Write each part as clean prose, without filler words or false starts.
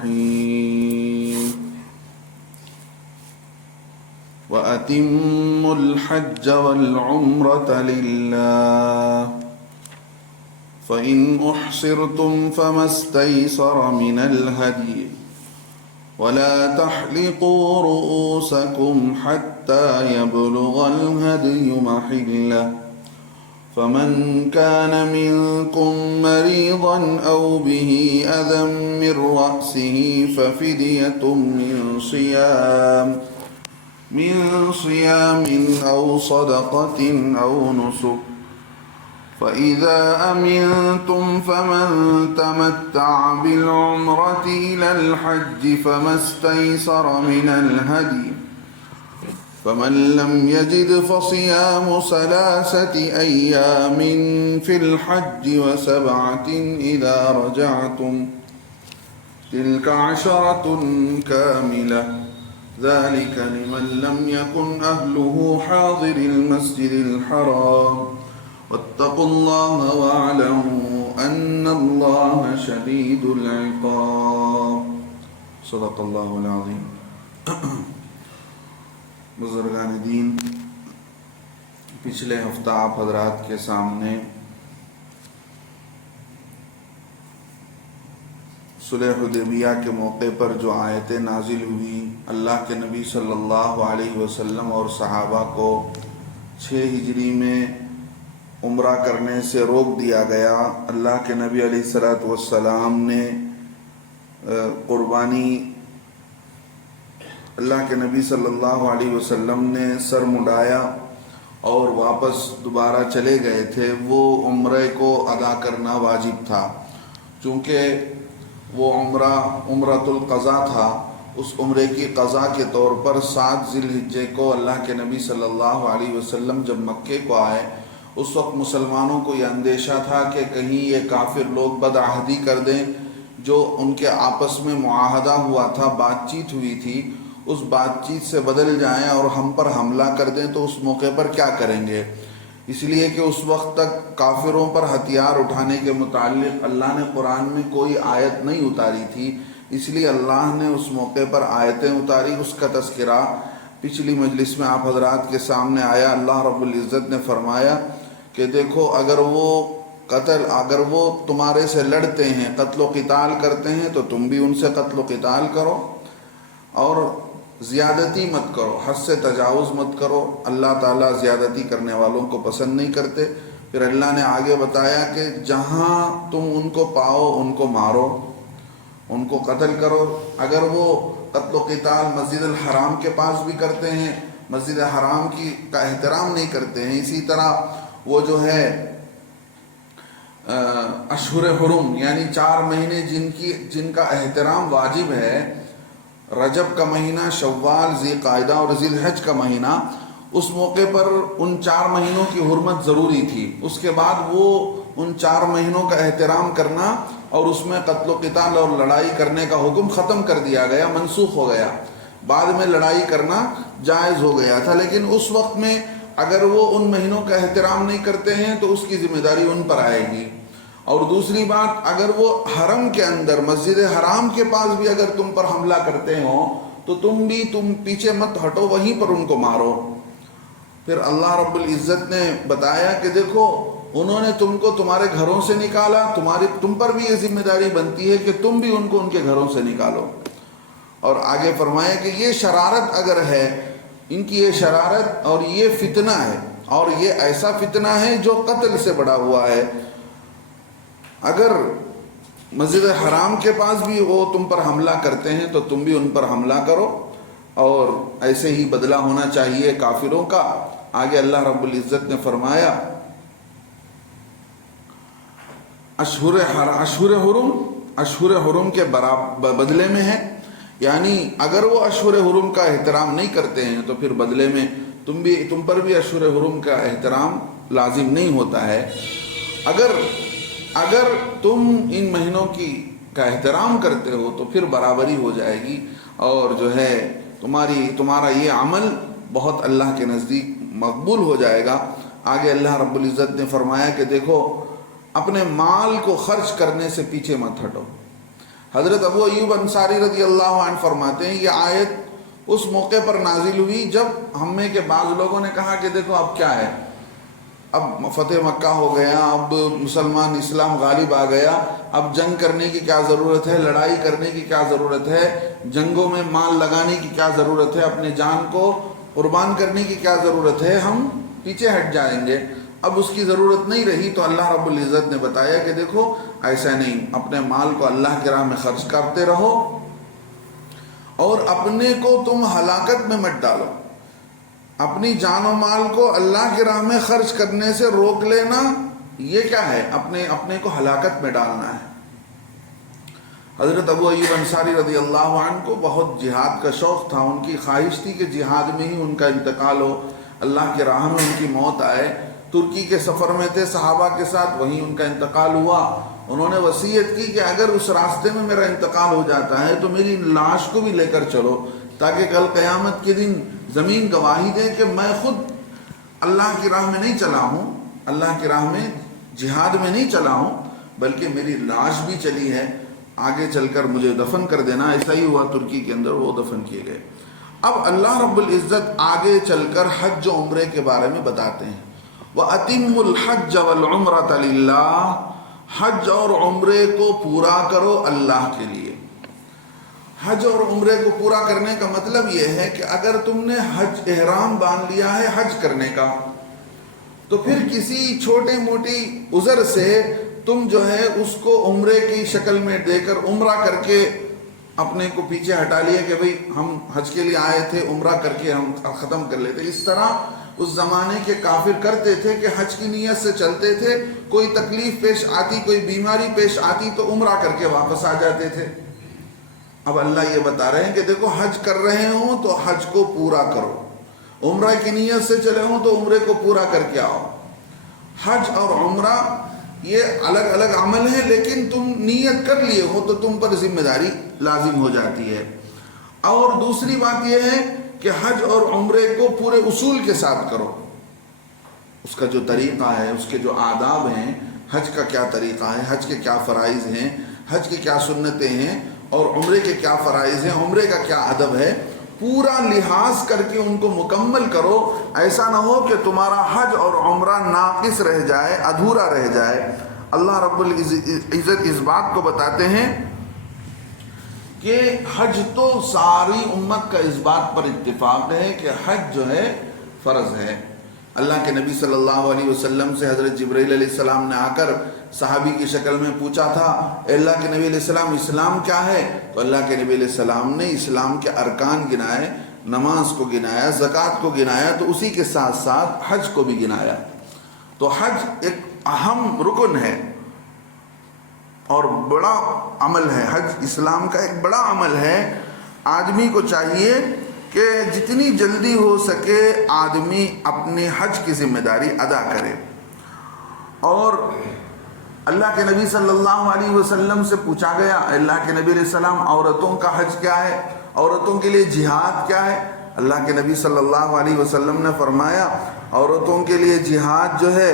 الرحيم وأتموا الحج والعمرة لله فإن أحصرتم فما استيسر من الهدي ولا تحلقوا رؤوسكم حتى يبلغ الهدي محله فمن كان منكم مريضا أو به أذى من رأسه ففدية من صيام أو صدقة أو نسك فإذا أمنتم فمن تمتع بالعمرة إلى الحج فما استيسر من الهدي فمن لم يجد فصيام 3 أيام في الحج و7 إذا رجعتم تلك 10 كاملة ذلك لمن لم يكن أهله حاضر المسجد الحرام واتقوا الله واعلموا أن الله شديد العقاب صدق الله العظيم. بزرگان دین، پچھلے ہفتہ آپ حضرات کے سامنے صلح حدیبیہ کے موقع پر جو آیتیں نازل ہوئی، اللہ کے نبی صلی اللہ علیہ وسلم اور صحابہ کو 6 ہجری میں عمرہ کرنے سے روک دیا گیا. اللہ کے نبی علیہ الصلوۃ والسلام نے اللہ کے نبی صلی اللہ علیہ وسلم نے سر مڈایا اور واپس دوبارہ چلے گئے تھے. وہ عمرے کو ادا کرنا واجب تھا، چونکہ وہ عمرۃ القضاء تھا. اس عمرے کی قضا کے طور پر 7 ذی الحجہ کو اللہ کے نبی صلی اللہ علیہ وسلم جب مکے کو آئے، اس وقت مسلمانوں کو یہ اندیشہ تھا کہ کہیں یہ کافر لوگ بدعہدی کر دیں. جو ان کے آپس میں معاہدہ ہوا تھا، بات چیت ہوئی تھی، اس بات چیت سے بدل جائیں اور ہم پر حملہ کر دیں تو اس موقع پر کیا کریں گے. اس لیے کہ اس وقت تک کافروں پر ہتھیار اٹھانے کے متعلق اللہ نے قرآن میں کوئی آیت نہیں اتاری تھی. اس لیے اللہ نے اس موقع پر آیتیں اتاری. اس کا تذکرہ پچھلی مجلس میں آپ حضرات کے سامنے آیا. اللہ رب العزت نے فرمایا کہ دیکھو، اگر وہ تمہارے سے لڑتے ہیں، قتل و قتال کرتے ہیں، تو تم بھی ان سے قتل و قتال کرو اور زیادتی مت کرو، حد سے تجاوز مت کرو. اللہ تعالیٰ زیادتی کرنے والوں کو پسند نہیں کرتے. پھر اللہ نے آگے بتایا کہ جہاں تم ان کو پاؤ ان کو مارو، ان کو قتل کرو. اگر وہ قتل و قتال مسجد الحرام کے پاس بھی کرتے ہیں، مسجد حرام کا احترام نہیں کرتے ہیں، اسی طرح وہ جو ہے اشہر حرم یعنی 4 مہینے جن کا احترام واجب ہے، رجب کا مہینہ، شوال، ذی قعدہ اور ذی الحج کا مہینہ، اس موقع پر ان 4 مہینوں کی حرمت ضروری تھی. اس کے بعد وہ ان 4 مہینوں کا احترام کرنا اور اس میں قتل و قتال اور لڑائی کرنے کا حکم ختم کر دیا گیا، منسوخ ہو گیا. بعد میں لڑائی کرنا جائز ہو گیا تھا، لیکن اس وقت میں اگر وہ ان مہینوں کا احترام نہیں کرتے ہیں تو اس کی ذمہ داری ان پر آئے گی. اور دوسری بات، اگر وہ حرم کے اندر مسجد حرام کے پاس بھی اگر تم پر حملہ کرتے ہو تو تم پیچھے مت ہٹو، وہیں پر ان کو مارو. پھر اللہ رب العزت نے بتایا کہ دیکھو، انہوں نے تم کو تمہارے گھروں سے نکالا، تم پر بھی یہ ذمہ داری بنتی ہے کہ تم بھی ان کو ان کے گھروں سے نکالو. اور آگے فرمایا کہ یہ شرارت اگر ہے، ان کی یہ شرارت اور یہ فتنہ ہے، اور یہ ایسا فتنہ ہے جو قتل سے بڑا ہوا ہے. اگر مسجد حرام کے پاس بھی وہ تم پر حملہ کرتے ہیں تو تم بھی ان پر حملہ کرو، اور ایسے ہی بدلہ ہونا چاہیے کافروں کا. آگے اللہ رب العزت نے فرمایا اشہر حرم کے بدلے میں ہے، یعنی اگر وہ اشہر حرم کا احترام نہیں کرتے ہیں تو پھر بدلے میں تم پر بھی اشہر حرم کا احترام لازم نہیں ہوتا ہے. اگر تم ان مہینوں کا احترام کرتے ہو تو پھر برابری ہو جائے گی، اور جو ہے تمہارا یہ عمل بہت اللہ کے نزدیک مقبول ہو جائے گا. آگے اللہ رب العزت نے فرمایا کہ دیکھو، اپنے مال کو خرچ کرنے سے پیچھے مت ہٹو. حضرت ابو ایوب انصاری رضی اللہ عنہ فرماتے ہیں یہ آیت اس موقع پر نازل ہوئی جب ہم میں کے بعض لوگوں نے کہا کہ دیکھو اب کیا ہے، اب فتح مکہ ہو گیا، اب مسلمان اسلام غالب آ گیا، اب جنگ کرنے کی کیا ضرورت ہے، لڑائی کرنے کی کیا ضرورت ہے، جنگوں میں مال لگانے کی کیا ضرورت ہے، اپنے جان کو قربان کرنے کی کیا ضرورت ہے، ہم پیچھے ہٹ جائیں گے، اب اس کی ضرورت نہیں رہی۔ تو اللہ رب العزت نے بتایا کہ دیکھو ایسا نہیں، اپنے مال کو اللہ کی راہ میں خرچ کرتے رہو اور اپنے کو تم ہلاکت میں مت ڈالو، اپنی جان و مال کو اللہ کی راہ میں خرچ کرنے سے روک لینا، یہ کیا ہے، اپنے کو ہلاکت میں ڈالنا ہے۔ حضرت ابو ایوب انصاری رضی اللہ عنہ کو بہت جہاد کا شوق تھا، ان کی خواہش تھی کہ جہاد میں ہی ان کا انتقال ہو، اللہ کی راہ میں ان کی موت آئے۔ ترکی کے سفر میں تھے صحابہ کے ساتھ، وہیں ان کا انتقال ہوا۔ انہوں نے وصیت کی کہ اگر اس راستے میں میرا انتقال ہو جاتا ہے تو میری لاش کو بھی لے کر چلو، تاکہ کل قیامت کے دن زمین گواہی دے کہ میں خود اللہ کی راہ میں نہیں چلا ہوں، اللہ کی راہ میں جہاد میں نہیں چلا ہوں، بلکہ میری لاش بھی چلی ہے، آگے چل کر مجھے دفن کر دینا۔ ایسا ہی ہوا، ترکی کے اندر وہ دفن کیے گئے۔ اب اللہ رب العزت آگے چل کر حج و عمرے کے بارے میں بتاتے ہیں، وَأَتِمُّ الْحَجَّ وَالْعُمْرَةَ لِلَّهِ، حج اور عمرے کو پورا کرو اللہ کے لیے۔ حج اور عمرے کو پورا کرنے کا مطلب یہ ہے کہ اگر تم نے حج احرام باندھ لیا ہے حج کرنے کا، تو پھر کسی چھوٹی موٹی عذر سے تم جو ہے اس کو عمرے کی شکل میں دے کر عمرہ کر کے اپنے کو پیچھے ہٹا لیا کہ بھئی ہم حج کے لیے آئے تھے، عمرہ کر کے ہم ختم کر لیتے۔ اس طرح اس زمانے کے کافر کرتے تھے کہ حج کی نیت سے چلتے تھے، کوئی تکلیف پیش آتی، کوئی بیماری پیش آتی تو عمرہ کر کے واپس آ جاتے تھے۔ اب اللہ یہ بتا رہے ہیں کہ دیکھو حج کر رہے ہوں تو حج کو پورا کرو، عمرہ کی نیت سے چلے ہوں تو عمرے کو پورا کر کے آؤ۔ حج اور عمرہ یہ الگ الگ عمل ہے، لیکن تم نیت کر لیے ہو تو تم پر ذمہ داری لازم ہو جاتی ہے۔ اور دوسری بات یہ ہے کہ حج اور عمرے کو پورے اصول کے ساتھ کرو، اس کا جو طریقہ ہے، اس کے جو آداب ہیں، حج کا کیا طریقہ ہے، حج کے کیا فرائض ہیں، حج کی کیا سنتیں ہیں، اور عمرے کے کیا فرائض ہیں، عمرے کا کیا ادب ہے، پورا لحاظ کر کے ان کو مکمل کرو۔ ایسا نہ ہو کہ تمہارا حج اور عمرہ ناقص رہ جائے، ادھورا رہ جائے۔ اللہ رب العزت اس بات کو بتاتے ہیں کہ حج تو ساری امت کا اس بات پر اتفاق ہے کہ حج جو ہے فرض ہے۔ اللہ کے نبی صلی اللہ علیہ وسلم سے حضرت جبرائیل علیہ السلام نے آ کر صحابی کی شکل میں پوچھا تھا، اے اللہ کے نبی علیہ السلام اسلام کیا ہے؟ تو اللہ کے نبی علیہ السلام نے اسلام کے ارکان گنائے، نماز کو گنایا، زکوٰۃ کو گنایا، تو اسی کے ساتھ ساتھ حج کو بھی گنایا۔ تو حج ایک اہم رکن ہے اور بڑا عمل ہے، حج اسلام کا ایک بڑا عمل ہے۔ آدمی کو چاہیے کہ جتنی جلدی ہو سکے آدمی اپنی حج کی ذمہ داری ادا کرے۔ اور اللہ کے نبی صلی اللہ علیہ وسلم سے پوچھا گیا، اللہ کے نبی علیہ السلام عورتوں کا حج کیا ہے، عورتوں کے لیے جہاد کیا ہے؟ اللہ کے نبی صلی اللہ علیہ وسلم نے فرمایا عورتوں کے لیے جہاد جو ہے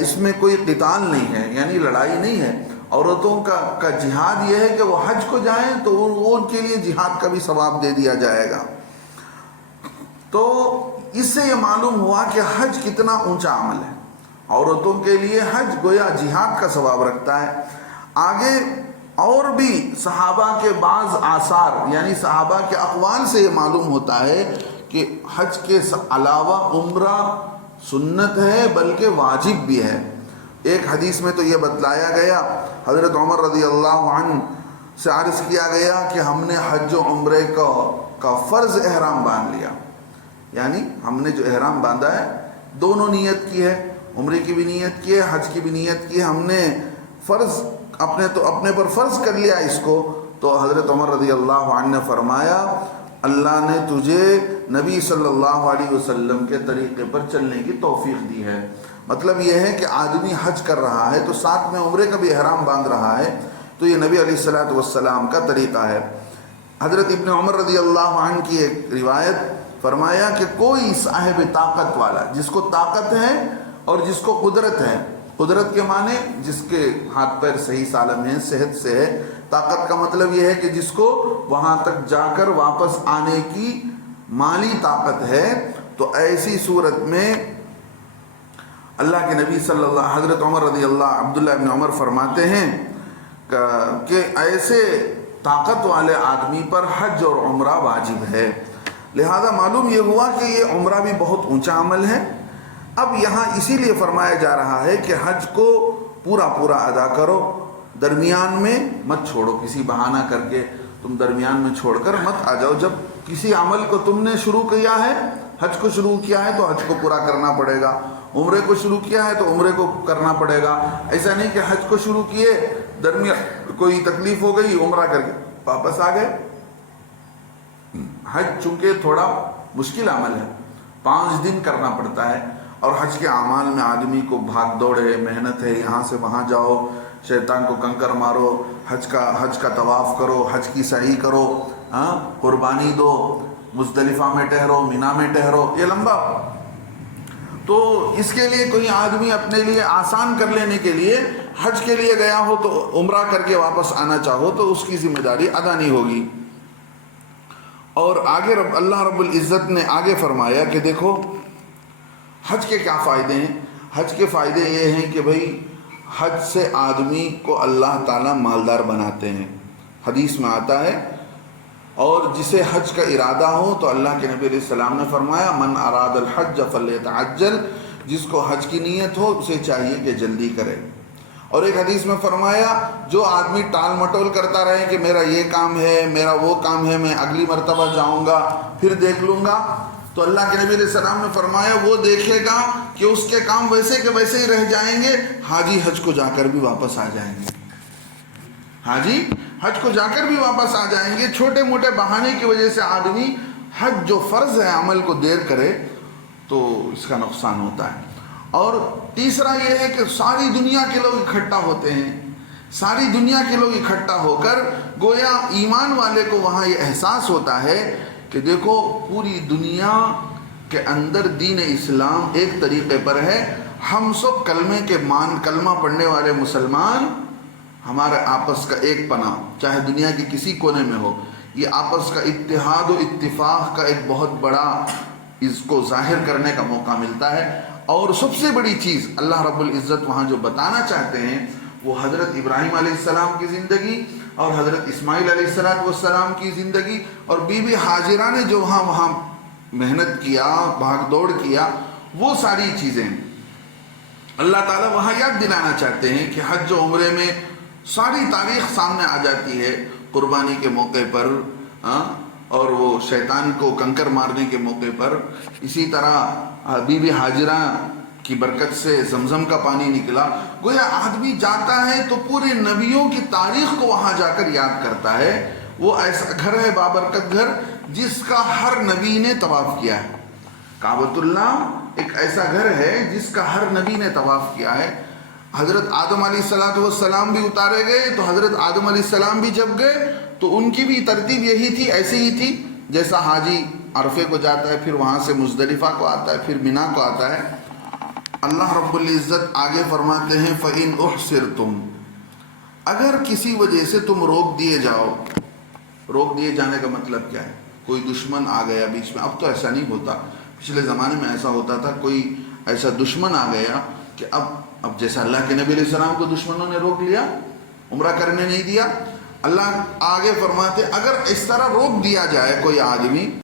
اس میں کوئی قتال نہیں ہے، یعنی لڑائی نہیں ہے۔ عورتوں کا جہاد یہ ہے کہ وہ حج کو جائیں تو وہ ان کے لیے جہاد کا بھی ثواب دے دیا جائے گا۔ تو اس سے یہ معلوم ہوا کہ حج کتنا اونچا عمل ہے۔ عورتوں کے لیے حج گویا جہاد کا ثواب رکھتا ہے۔ آگے اور بھی صحابہ کے بعض آثار یعنی صحابہ کے اقوال سے یہ معلوم ہوتا ہے کہ حج کے علاوہ عمرہ سنت ہے بلکہ واجب بھی ہے۔ ایک حدیث میں تو یہ بتلایا گیا، حضرت عمر رضی اللہ عنہ سے عرض کیا گیا کہ ہم نے حج و عمرے کا فرض احرام باندھ لیا، یعنی ہم نے جو احرام باندھا ہے دونوں نیت کی ہے، عمرے کی بھی نیت کی ہے، حج کی بھی نیت کی ہے، ہم نے فرض اپنے پر فرض کر لیا اس کو۔ تو حضرت عمر رضی اللہ عنہ نے فرمایا اللہ نے تجھے نبی صلی اللہ علیہ وسلم کے طریقے پر چلنے کی توفیق دی ہے۔ مطلب یہ ہے کہ آدمی حج کر رہا ہے تو ساتھ میں عمرے کا بھی احرام باندھ رہا ہے، تو یہ نبی علیہ السلام کا طریقہ ہے۔ حضرت ابن عمر رضی اللہ عنہ کی ایک روایت فرمایا کہ کوئی صاحب طاقت والا، جس کو طاقت ہے اور جس کو قدرت ہے، قدرت کے معنی جس کے ہاتھ پیر صحیح سالم ہیں، صحت سے ہے. طاقت کا مطلب یہ ہے کہ جس کو وہاں تک جا کر واپس آنے کی مالی طاقت ہے. تو ایسی صورت میں اللہ کے نبی صلی اللہ حضرت عمر رضی اللہ عبداللہ ابن عمر فرماتے ہیں کہ ایسے طاقت والے آدمی پر حج اور عمرہ واجب ہے. لہذا معلوم یہ ہوا کہ یہ عمرہ بھی بہت اونچا عمل ہے. اب یہاں اسی لیے فرمایا جا رہا ہے کہ حج کو پورا پورا ادا کرو، درمیان میں مت چھوڑو. کسی بہانہ کر کے تم درمیان میں چھوڑ کر مت آ جاؤ. جب کسی عمل کو تم نے شروع کیا ہے، حج کو شروع کیا ہے تو حج کو پورا کرنا پڑے گا. عمرے کو شروع کیا ہے تو عمرے کو کرنا پڑے گا. ایسا نہیں کہ حج کو شروع کیے، درمیان کوئی تکلیف ہو گئی، عمرہ کر کے واپس آ گئے. حج چونکہ تھوڑا مشکل عمل ہے، 5 دن کرنا پڑتا ہے، اور حج کے اعمال میں آدمی کو بھاگ دوڑ ہے، محنت ہے. یہاں سے وہاں جاؤ، شیطان کو کنکر مارو، حج کا طواف کرو، حج کی سعی کرو، قربانی دو، مزدلفہ میں ٹھہرو، مینا میں ٹھہرو. یہ لمبا. تو اس کے لیے کوئی آدمی اپنے لیے آسان کر لینے کے لیے حج کے لیے گیا ہو تو عمرہ کر کے واپس آنا چاہو تو اس کی ذمہ داری ادا نہیں ہوگی. اور آگے اللہ رب العزت نے آگے فرمایا کہ دیکھو حج کے کیا فائدے ہیں. حج کے فائدے یہ ہیں کہ بھئی حج سے آدمی کو اللہ تعالیٰ مالدار بناتے ہیں. حدیث میں آتا ہے، اور جسے حج کا ارادہ ہو تو اللہ کے نبی علیہ السلام نے فرمایا من اراد الحج فلیتعجل، جس کو حج کی نیت ہو اسے چاہیے کہ جلدی کرے. اور ایک حدیث میں فرمایا جو آدمی ٹال مٹول کرتا رہے کہ میرا یہ کام ہے، میرا وہ کام ہے، میں اگلی مرتبہ جاؤں گا، پھر دیکھ لوں گا، تو اللہ کے نبی علیہ السلام نے فرمایا وہ دیکھے گا کہ اس کے کام ویسے کے ویسے ہی رہ جائیں گے، حاجی حج کو جا کر بھی واپس آ جائیں گے. حاجی حج کو جا کر بھی واپس آ جائیں گے. چھوٹے موٹے بہانے کی وجہ سے آدمی حج جو فرض ہے عمل کو دیر کرے تو اس کا نقصان ہوتا ہے. اور تیسرا یہ ہے کہ ساری دنیا کے لوگ اکٹھا ہوتے ہیں. ساری دنیا کے لوگ اکٹھا ہو کر گویا ایمان والے کو وہاں یہ احساس ہوتا ہے کہ دیکھو پوری دنیا کے اندر دین اسلام ایک طریقے پر ہے. ہم سب کلمہ پڑھنے والے مسلمان، ہمارے آپس کا ایک پناہ چاہے دنیا کے کسی کونے میں ہو، یہ آپس کا اتحاد و اتفاق کا ایک بہت بڑا اس کو ظاہر کرنے کا موقع ملتا ہے. اور سب سے بڑی چیز اللہ رب العزت وہاں جو بتانا چاہتے ہیں وہ حضرت ابراہیم علیہ السلام کی زندگی اور حضرت اسماعیل علیہ السلام کی زندگی اور بی بی ہاجرہ نے جو وہاں محنت کیا، بھاگ دوڑ کیا، وہ ساری چیزیں اللہ تعالیٰ وہاں یاد دلانا چاہتے ہیں کہ حج و عمرے میں ساری تاریخ سامنے آ جاتی ہے. قربانی کے موقع پر اور وہ شیطان کو کنکر مارنے کے موقع پر. اسی طرح بی بی ہاجرہ کی برکت سے زمزم کا پانی نکلا. گویا آدمی جاتا ہے تو پورے نبیوں کی تاریخ کو وہاں جا کر یاد کرتا ہے. وہ ایسا گھر ہے بابرکت گھر جس کا ہر نبی نے طواف کیا ہے. کعبۃ اللہ ایک ایسا گھر ہے جس کا ہر نبی نے طواف کیا ہے. حضرت آدم علیہ السلام بھی اتارے گئے تو حضرت آدم علیہ السلام بھی جب گئے تو ان کی بھی ترتیب یہی تھی، ایسے ہی تھی جیسا حاجی عرفے کو جاتا ہے، پھر وہاں سے مزدلفہ کو آتا ہے، پھر مینا کو آتا ہے. اللہ رب العزت آگے فرماتے ہیں فَإِنْ أُحْصِرْتُمْ، اگر کسی وجہ سے تم روک دیے جاؤ. روک دیے جانے کا مطلب کیا ہے؟ کوئی دشمن آ گیا بیچ میں. اب تو ایسا نہیں ہوتا، پچھلے زمانے میں ایسا ہوتا تھا، کوئی ایسا دشمن آ گیا کہ اب جیسا اللہ کے نبی علیہ السلام کو دشمنوں نے روک لیا، عمرہ کرنے نہیں دیا. اللہ آگے فرماتے اگر اس طرح روک دیا جائے کوئی آدمی